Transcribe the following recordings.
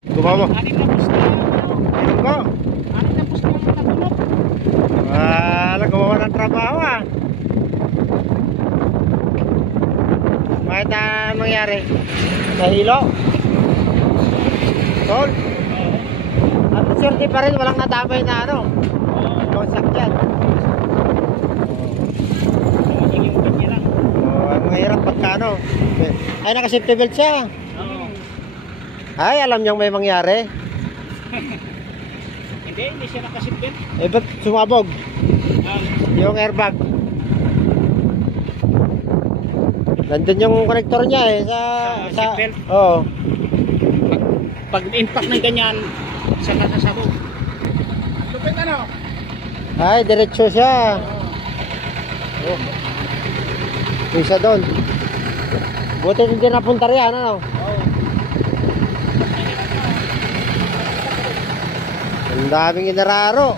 Gumawa mo. Anin na pus na. Ano ko? Anin na pus na yung natulog. Wala, gumawa ng trabaho ah. Bakit mangyari? Nahilo? Tol? At swerte pa rin, walang nadamay na ano? Konsak yan. Yung kanya lang. Ang mahirap pagka ano. Ay, naka-safety belt siya. Oo. Ay, alam niyang may mangyari. Hindi siya nakasipin. Eh, ba't sumabog? Yung airbag. Nandun yung connector niya eh. Sa seatbelt? Oo. Pag impact ng ganyan, saka nasabog. Lupit ano? Ay, diretso siya. Oh. Yung isa doon. Buti hindi napunta riyan, ano? Ang daming inararo.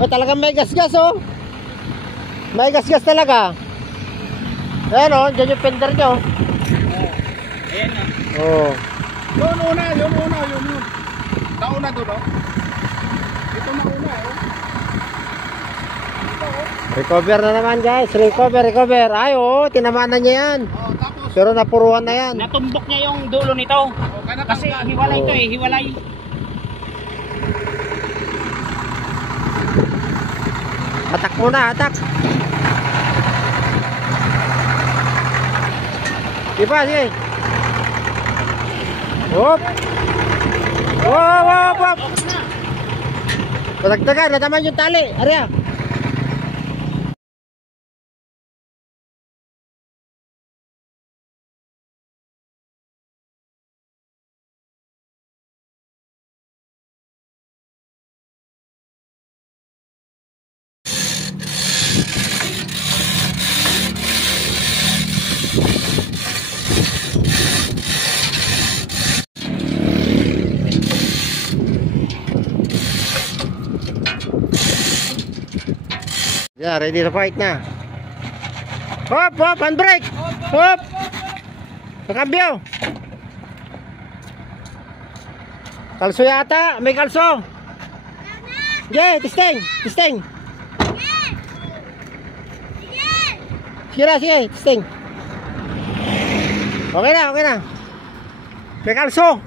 Oh, talagang may gas-gas, oh. May gas-gas talaga. Ayan, oh. Diyan yung fender nyo. Ayan na. Oh. Yun una. Nauna doon, no? Ito nauna, eh. Recover na naman, guys. Recover. Ay, oh. Tinamaan na niya yan. Tapos, Pero napuruan na yan. natumbok niya yung dulo nito. Kasi hiwalay to eh, hiwalay. Atak muna, atak. Diba, sige. Hop. Hop. Padagdagan, nataman yung tali. Arya. Yeah, ready to fight na. Hop, handbrake. Hop. Pakambyo. Kalso yata, may kalso. Yeah, testing. Sige, testing. Okay na. May kalso.